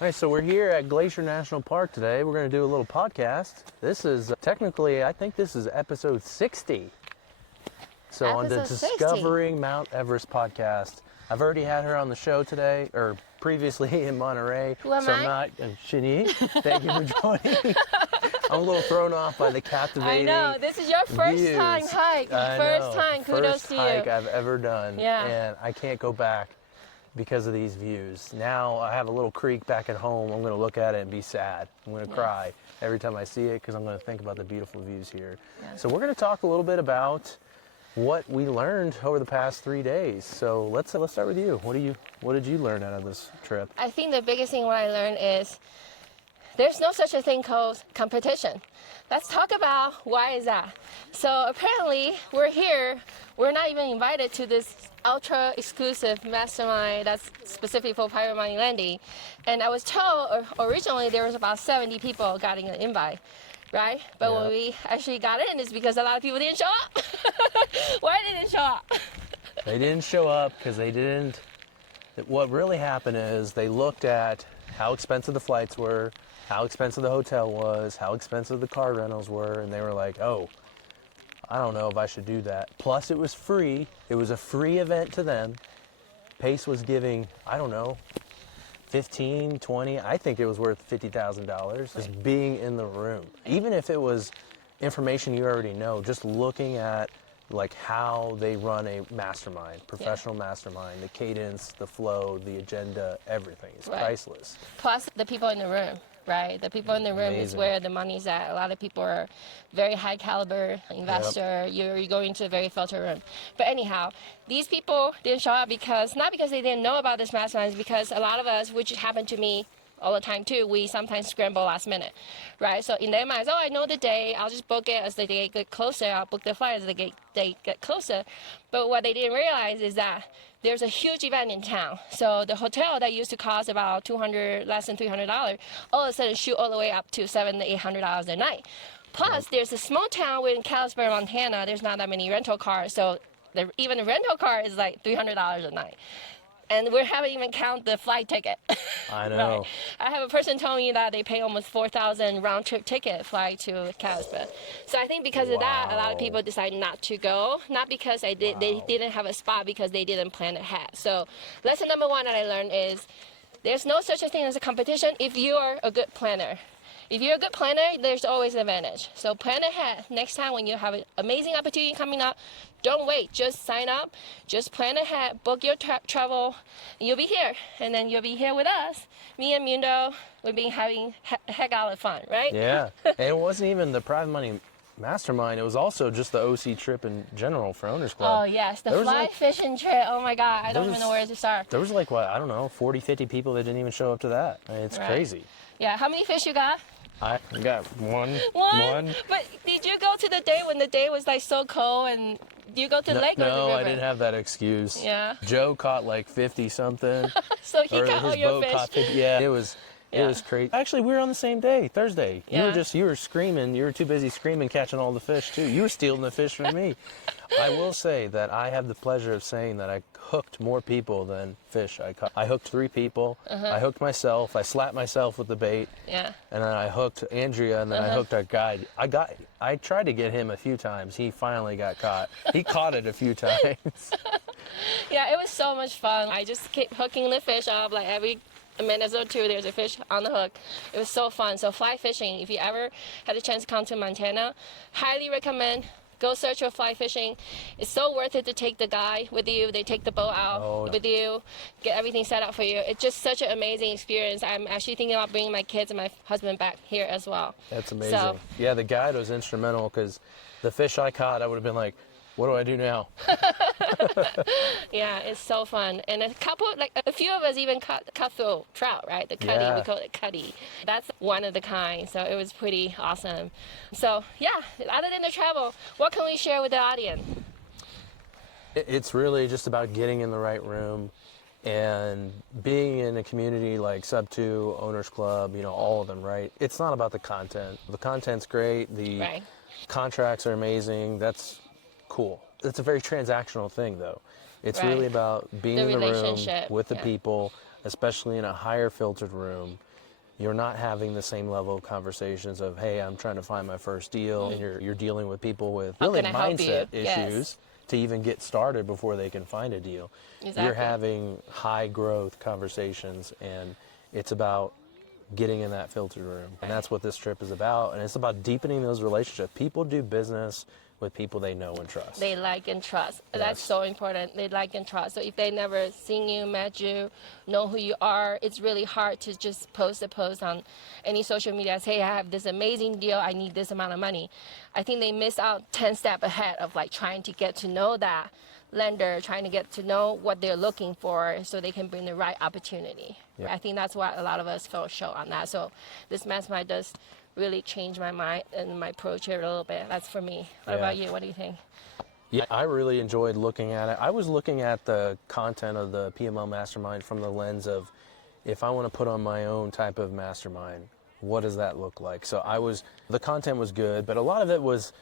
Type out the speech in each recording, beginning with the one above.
All right, so we're here at Glacier National Park today. We're going to do a little podcast. This is technically, I think this is episode 60. So on the Discovering Mount Everest podcast. I've already had her on the show today, or previously in Monterey. Who am I? Shinyi, thank you for joining. I'm a little thrown off by the captivating I know, this is your first views. time hike. Kudos to you. First hike I've ever done, Yeah. and I can't go back because of these views. Now I have a little creek back at home. I'm going to look at it and be sad. I'm going to cry every time I see it because I'm going to think about the beautiful views here. Yeah. So we're going to talk a little bit about what we learned over the past 3 days. So let's start with you. What did you learn out of this trip? I think the biggest thing what I learned is there's no such a thing called competition. Let's talk about why is that. So apparently we're here, we're not even invited to this ultra exclusive mastermind that's specific for private money lending. And I was told originally there was about 70 people getting an invite, right? But when we actually got in, it's because a lot of people didn't show up. Why didn't they show up? They didn't show up because they didn't. What really happened is they looked at how expensive the flights were, how expensive the hotel was, how expensive the car rentals were, and they were like, oh, I don't know if I should do that. Plus, it was free. It was a free event to them. Pace was giving, I don't know, 15, 20, I think it was worth $50,000 just being in the room. Even if it was information you already know, just looking at like how they run a mastermind, professional mastermind, the cadence, the flow, the agenda, everything is priceless. Plus the people in the room, right? The people in the room is where the money's at. A lot of people are very high caliber investor. You're going to a very filtered room. But anyhow, these people didn't show up not because they didn't know about this mastermind, it's because a lot of us, which happened to me all the time too, we sometimes scramble last minute, right? So in their minds, I know the day, I'll just book it as the day get closer, I'll book the flight as the day get closer. But what they didn't realize is that there's a huge event in town. So the hotel that used to cost about less than $300, all of a sudden shoot all the way up to $700 to $800 a night. Plus, there's a small town in Kalispell, Montana, there's not that many rental cars, so even a rental car is like $300 a night. And we haven't even counted the flight ticket. I know. Right. I have a person telling me that they pay almost $4,000 round trip ticket fly to Kalispell. So I think because of that, a lot of people decide not to go. Not because they didn't have a spot, because they didn't plan ahead. So lesson number one that I learned is there's no such a thing as a competition if you are a good planner. If you're a good planner, there's always an advantage. So plan ahead. Next time when you have an amazing opportunity coming up, don't wait. Just sign up. Just plan ahead. Book your travel. And you'll be here. And then you'll be here with us. Me and Mundo, we've been having heck out of fun, right? Yeah. And it wasn't even the private money mastermind. It was also just the OC trip in general for Owners Club. Oh, yes. The fly fishing trip. Oh, my God. I don't even know where to start. There was like, what, I don't know, 40, 50 people that didn't even show up to that. I mean, it's crazy. Yeah. How many fish you got? I got one. But did you go to the day when the day was like so cold, and do you go to the lake or the river? No, I didn't have that excuse. Yeah. Joe caught like 50 something. So he caught all your fish. Caught 50. Yeah, it was crazy. Actually, we were on the same day, Thursday. Yeah. You were screaming. You were too busy screaming, catching all the fish too. You were stealing the fish from me. I will say that I have the pleasure of saying that I hooked more people than fish I caught. I hooked 3 people. I hooked myself. I slapped myself with the bait. Yeah. And then I hooked Andrea, and then I hooked our guide. I tried to get him a few times. He finally got caught. He caught it a few times. Yeah, it was so much fun. I just kept hooking the fish up like every minute or two. There's a fish on the hook. It was so fun. So fly fishing, if you ever had a chance to come to Montana, highly recommend. Go search for fly fishing. It's so worth it to take the guy with you. They take the boat out with you, get everything set up for you. It's just such an amazing experience. I'm actually thinking about bringing my kids and my husband back here as well. That's amazing. Yeah, the guide was instrumental because the fish I caught, I would have been like, what do I do now? Yeah, it's so fun. And a few of us even cut through trout, right? The cutty, we call it cutty. That's one of the kind, so it was pretty awesome. So yeah, other than the travel, what can we share with the audience? It's really just about getting in the right room and being in a community like Sub 2, Owners Club, all of them, right? It's not about the content. The content's great. The contracts are amazing. That's cool. It's a very transactional thing, though. It's really about being in the room with the people, especially in a higher filtered room, you're not having the same level of conversations of, hey, I'm trying to find my first deal. And you're dealing with people with really mindset issues to even get started before they can find a deal. Exactly. You're having high growth conversations, and it's about getting in that filtered room. And that's what this trip is about. And it's about deepening those relationships. People do business with people they know and trust. They like and trust. Yes. That's so important. They like and trust. So if they never seen you, met you, know who you are, it's really hard to just post a post on any social media. Say, hey, I have this amazing deal. I need this amount of money. I think they miss out 10 steps ahead of like trying to get to know that lender, trying to get to know what they're looking for so they can bring the right opportunity. Yep. I think that's what a lot of us fell short on that. So this mastermind does really change my mind and my approach here a little bit. That's for me. What about you? What do you think? Yeah, I really enjoyed looking at it. I was looking at the content of the PML Mastermind from the lens of, if I want to put on my own type of mastermind, what does that look like? So the content was good, but a lot of it was,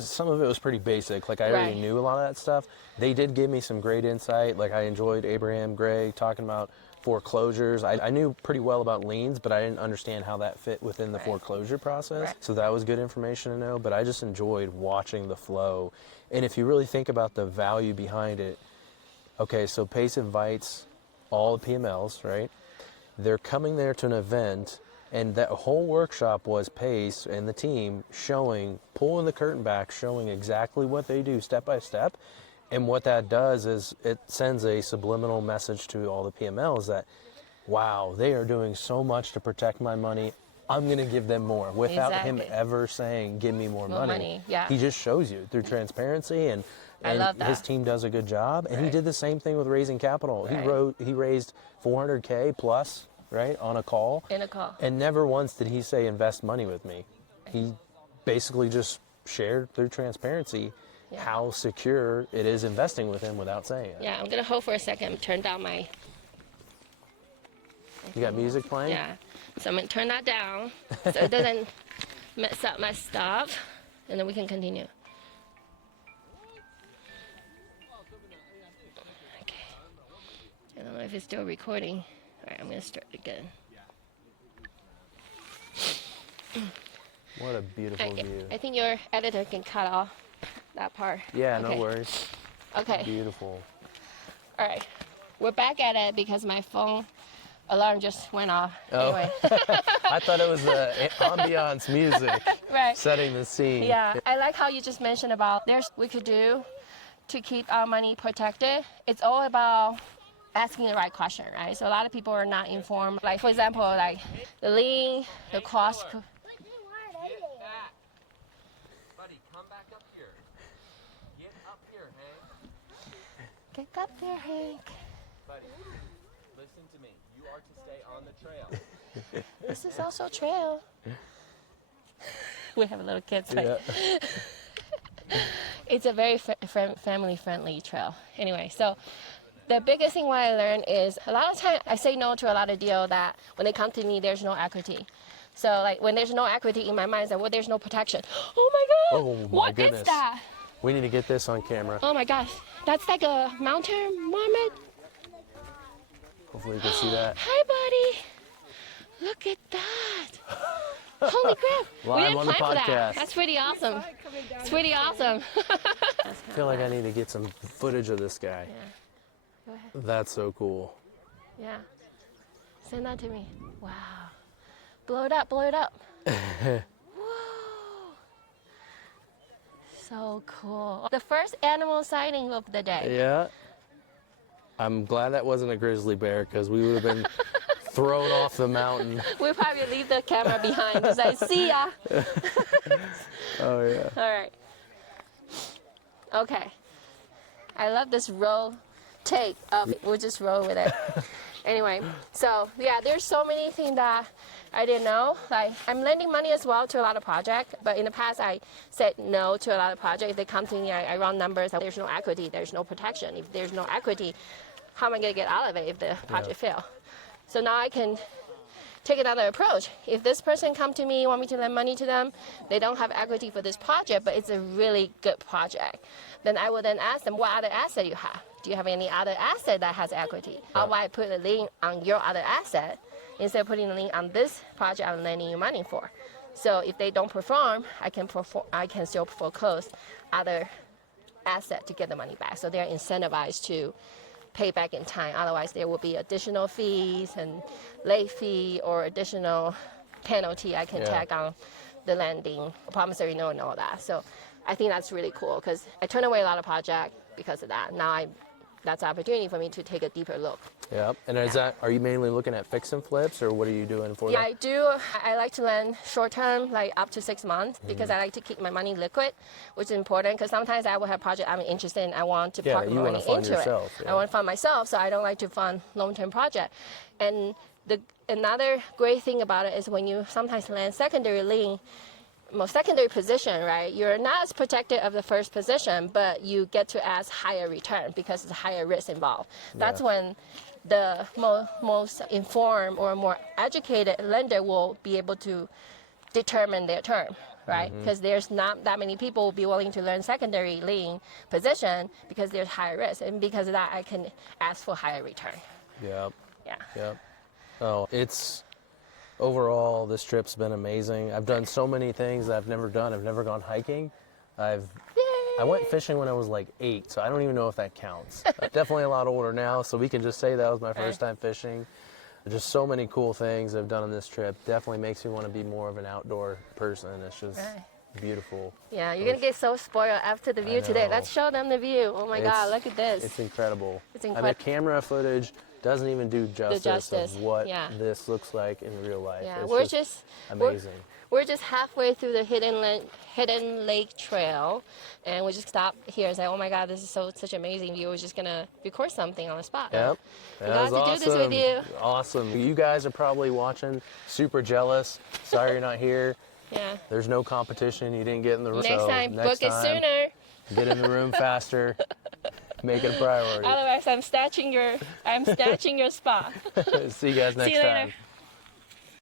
some of it was pretty basic. Like I already knew a lot of that stuff. They did give me some great insight. Like I enjoyed Abraham Gray talking about foreclosures. I knew pretty well about liens, but I didn't understand how that fit within the foreclosure process. So that was good information to know, but I just enjoyed watching the flow. And if you really think about the value behind it, okay, so PACE invites all the PMLs, right? They're coming there to an event, and that whole workshop was PACE and the team pulling the curtain back, showing exactly what they do step by step. And what that does is it sends a subliminal message to all the PMLs that, wow, they are doing so much to protect my money. I'm going to give them more without him ever saying, give me more money. Yeah. He just shows you through transparency, and his team does a good job. And he did the same thing with raising capital. He raised $400K plus, right, on a call. In a call. And never once did he say, invest money with me. He basically just shared through transparency how secure it is investing with him without saying it. Yeah, I'm going to hold for a second, turn down my... You got music playing? Yeah. So I'm going to turn that down so it doesn't mess up my stuff, and then we can continue. Okay. I don't know if it's still recording. All right, I'm going to start again. What a beautiful view. I think your editor can cut off that part. Yeah, no worries. Okay. Beautiful. All right. We're back at it because my phone alarm just went off. Oh. Anyway. I thought it was the ambiance music setting the scene. Yeah, I like how you just mentioned about there's we could do to keep our money protected. It's all about asking the right question, right? So a lot of people are not informed. Like, for example, like the lien, the cost. Buddy, come back up here. Get up here, Hank. Get up there, Hank. Buddy, listen to me. You are to stay on the trail. This is also trail. We have a little kids, right? Yeah. It's a very family-friendly trail. Anyway, so the biggest thing what I learned is a lot of times I say no to a lot of deals that when they come to me, there's no equity. So like when there's no equity in my mind, it's like, well, there's no protection. Oh my God, Oh my what goodness. is that? We need to get this on camera. Oh my gosh, that's like a mountain marmot. Hopefully you can see that. Hi, buddy. Look at that. Holy crap. We Live didn't on the plan for that. podcast. That's pretty awesome. It's pretty awesome. I feel like I need to get some footage of this guy. Yeah. Go ahead. That's so cool. Yeah. Send that to me. Wow. Blow it up, blow it up. Whoa. So cool. The first animal sighting of the day. Yeah. I'm glad that wasn't a grizzly bear, because we would have been thrown off the mountain. We'll probably leave the camera behind because I see ya. Oh, yeah. All right. Okay. I love this roll take of it. We'll just roll with it. Anyway, so yeah, there's so many things that I didn't know. Like, I'm lending money as well to a lot of projects, but in the past I said no to a lot of projects. If they come to me, I run numbers. There's no equity. There's no protection. If there's no equity, how am I going to get out of it if the project fails? So now I can take another approach. If this person come to me, want me to lend money to them, they don't have equity for this project, but it's a really good project, then I will then ask them, what other asset you have do you have any other asset that has equity? How about I put a lien on your other asset instead of putting a lien on this project I'm lending you money for? So if they don't perform, I can still foreclose other asset to get the money back. So they're incentivized to pay back in time. Otherwise, there will be additional fees and late fee or additional penalty I can tag on the lending, promissory note and all that. So I think that's really cool because I turn away a lot of projects because of that. Now that's an opportunity for me to take a deeper look. Yeah, and are you mainly looking at fix and flips, or what are you doing for that? Yeah, I do. I like to lend short term, like up to 6 months, because I like to keep my money liquid, which is important because sometimes I will have project I'm interested in. I want to park my money into yourself, it. I want to fund myself, so I don't like to fund long-term project. And another great thing about it is when you sometimes land secondary lien, secondary position, right? You're not as protected of the first position, but you get to ask higher return because it's higher risk involved. That's when the most informed or more educated lender will be able to determine their term, right? Because there's not that many people will be willing to learn secondary lien position because there's higher risk, and because of that, I can ask for higher return. Yep. Yeah. Yep. Oh, overall, this trip's been amazing. I've done so many things that I've never done. I've never gone hiking. I went fishing when I was like 8, so I don't even know if that counts. I'm definitely a lot older now, so we can just say that was my first time fishing. There's just so many cool things I've done on this trip. Definitely makes me want to be more of an outdoor person. It's just beautiful. Yeah, you're going to get so spoiled after the view today. Let's show them the view. Oh my God, look at this. It's incredible. It's incredible. I mean, camera footage doesn't even do justice of what this looks like in real life. Yeah, it's just amazing. We're just halfway through the Hidden Lake Trail, and we just stopped here and said, "Oh my God, this is such an amazing view." We're just gonna record something on the spot. Yep, we got to do this with you. Awesome. You guys are probably watching, super jealous. Sorry you're not here. Yeah. There's no competition. You didn't get in the room. Next time, book it sooner. Get in the room faster. Make it a priority. Otherwise, I'm snatching your spot. See you guys next time.